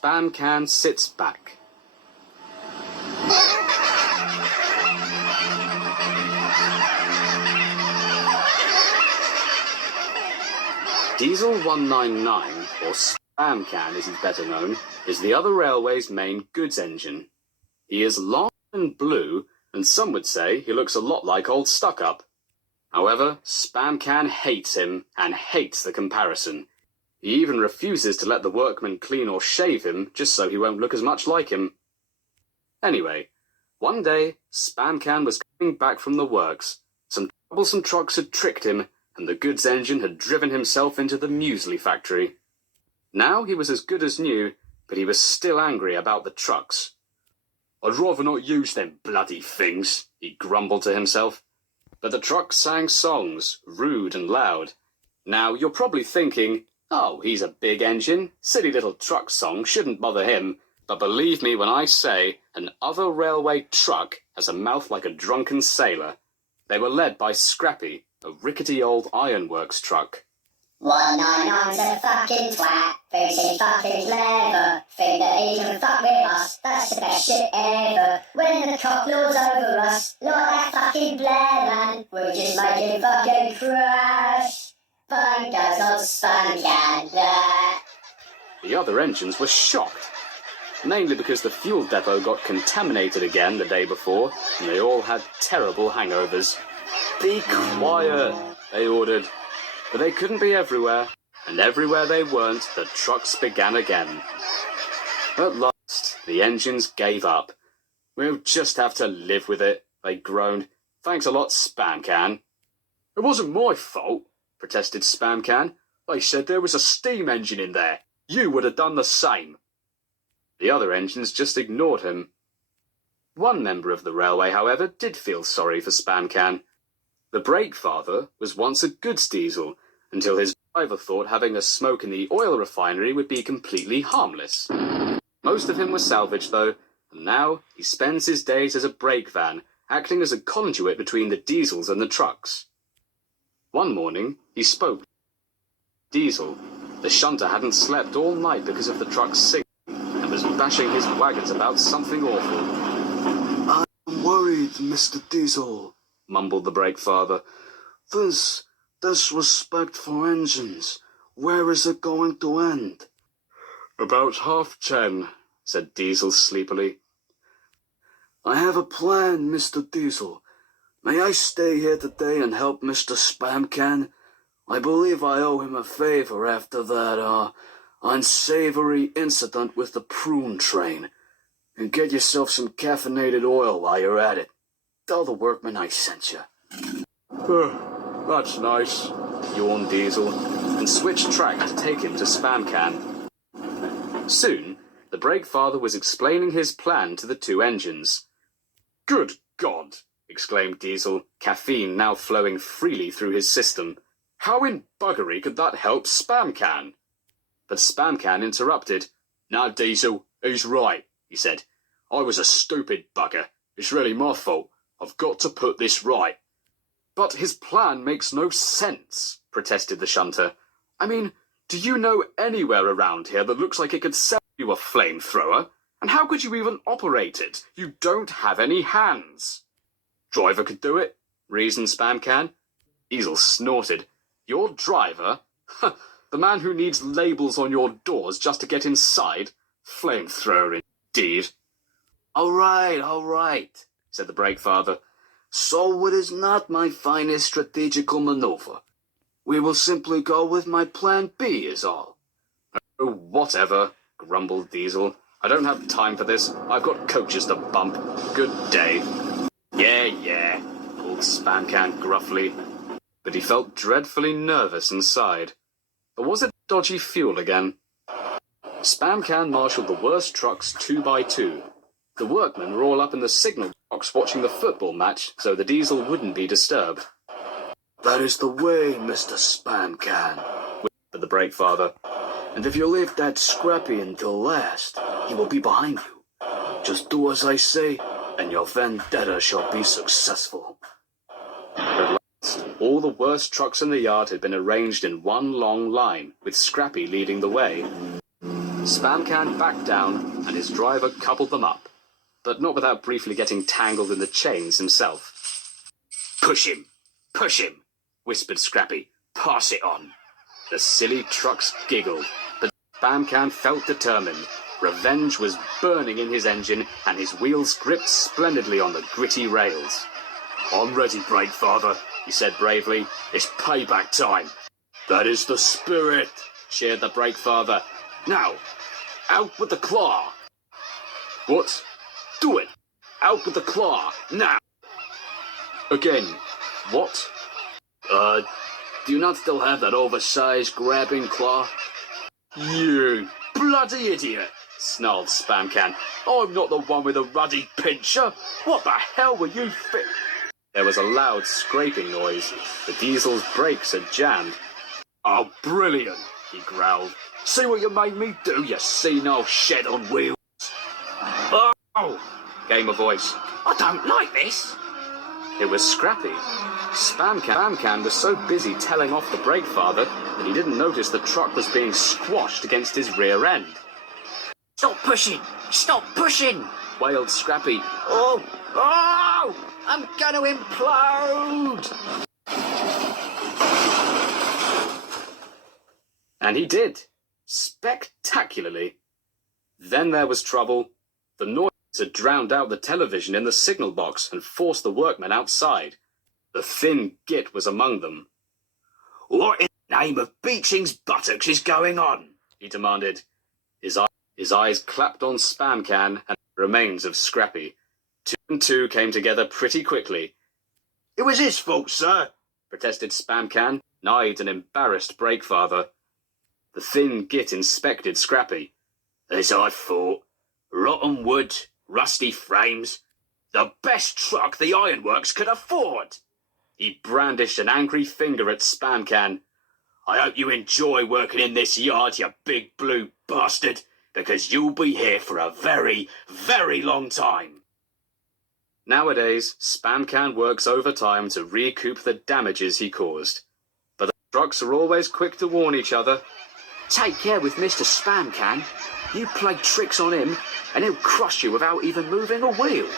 Scamcan sits back. Diesel 199, or Scamcan as he's better known, is the other railway's main goods engine. He is long and blue, and some would say he looks a lot like old Stuck-Up. However, Scamcan hates him and hates the comparison. He even refuses to let the workmen clean or shave him just so he won't look as much like him. Anyway, one day, Scamcan was coming back from the works. Some troublesome trucks had tricked him, and the goods engine had driven himself into the muesli factory. Now he was as good as new, but he was still angry about the trucks. "I'd rather not use them bloody things," he grumbled to himself. But the trucks sang songs, rude and loud. Now, you're probably thinking, oh, he's a big engine, silly little truck song shouldn't bother him, but believe me when I say an other railway truck has a mouth like a drunken sailor. They were led by Scrappy, a rickety old ironworks truck. 199's a fucking twat, thinks he's fucking clever, think that he can fuck with us, that's the best shit ever. When the cock lords over us, like that fucking Blair man, we'll just make him fucking crash. Fine goes on Scamcan that. The other engines were shocked, mainly because the fuel depot got contaminated again the day before, and they all had terrible hangovers. "Be quiet," they ordered. But they couldn't be everywhere, and everywhere they weren't, the trucks began again. At last, the engines gave up. "We'll just have to live with it," they groaned. "Thanks a lot, Scamcan." "It wasn't my fault," protested Scamcan. "They said there was a steam engine in there. You would have done the same." The other engines just ignored him. One member of the railway, however, did feel sorry for Scamcan. The Breakfather was once a goods diesel, until his driver thought having a smoke in the oil refinery would be completely harmless. Most of him was salvaged, though, and now he spends his days as a brake van, acting as a conduit between the diesels and the trucks. One morning, he spoke. Diesel, the shunter, hadn't slept all night because of the truck's singing, and was bashing his wagons about something awful. "I'm worried, Mr. Diesel," mumbled the Breakfather. This respect for engines, where is it going to end?" "About 10:30, said Diesel sleepily. "I have a plan, Mr. Diesel. May I stay here today and help Mr. Scamcan? I believe I owe him a favor after that, unsavory incident with the prune train. And get yourself some caffeinated oil while you're at it. Tell the workmen I sent you." "That's nice," yawned Diesel, and switched track to take him to Scamcan. Soon, the Breakfather was explaining his plan to the two engines. "Good God!" exclaimed Diesel, caffeine now flowing freely through his system. "How in buggery could that help Scamcan?" But Scamcan interrupted. "No, Diesel, he's right," he said. "I was a stupid bugger. It's really my fault. I've got to put this right." "But his plan makes no sense," protested the shunter. "I mean, do you know anywhere around here that looks like it could sell you a flamethrower? And how could you even operate it? You don't have any hands." "Driver could do it," reasoned Scamcan. Diesel snorted. "Your driver? The man who needs labels on your doors just to get inside? Flamethrower indeed." All right, said the Breakfather. "So it is not my finest strategical maneuver. We will simply go with my plan B is all." "Oh, whatever," grumbled Diesel. "I don't have time for this. I've got coaches to bump. Good day." Yeah, called Scamcan gruffly. But he felt dreadfully nervous inside. Or was it dodgy fuel again? Scamcan marshalled the worst trucks 2 by 2. The workmen were all up in the signal box watching the football match, so the Diesel wouldn't be disturbed. "That is the way, Mr. Scamcan," whispered the Breakfather. "And if you leave that Scrappy until last, he will be behind you. Just do as I say, and your vendetta shall be successful." At last, all the worst trucks in the yard had been arranged in one long line, with Scrappy leading the way. Scamcan backed down and his driver coupled them up, but not without briefly getting tangled in the chains himself. Push him, whispered Scrappy. Pass it on. The silly trucks giggled, but Scamcan felt determined. Revenge was burning in his engine, and his wheels gripped splendidly on the gritty rails. I'm ready, Breakfather, he said bravely. It's payback time. That is the spirit, cheered the Breakfather. Now, out with the claw. What? Do it. Out with the claw, now. Again. What? Do you not still have that oversized grabbing claw? You bloody idiot, snarled Scamcan. I'm not the one with a ruddy pincher. What the hell were you There was a loud scraping noise. The diesel's brakes had jammed. Oh, brilliant, he growled. See what you made me do, you senile shed on wheels. Oh, came a voice. I don't like this. It was Scrappy. Scamcan was so busy telling off the Breakfather that he didn't notice the truck was being squashed against his rear end. Stop pushing! Stop pushing! Wailed Scrappy. Oh! I'm gonna implode! And he did. Spectacularly. Then there was trouble. The noise had drowned out the television in the signal box and forced the workmen outside. The Thin Git was among them. What in the name of Beeching's buttocks is going on? He demanded. His eyes clapped on Scamcan and the remains of Scrappy. 2 and 2 came together pretty quickly. It was his fault, sir, protested Scamcan, eyed an embarrassed Breakfather. The Thin Git inspected Scrappy. As I thought. Rotten wood, rusty frames. The best truck the ironworks could afford. He brandished an angry finger at Scamcan. I hope you enjoy working in this yard, you big blue bastard, because you'll be here for a very, very long time. Nowadays, Scamcan works overtime to recoup the damages he caused. But the trucks are always quick to warn each other. Take care with Mr. Scamcan. You play tricks on him, and he'll crush you without even moving a wheel.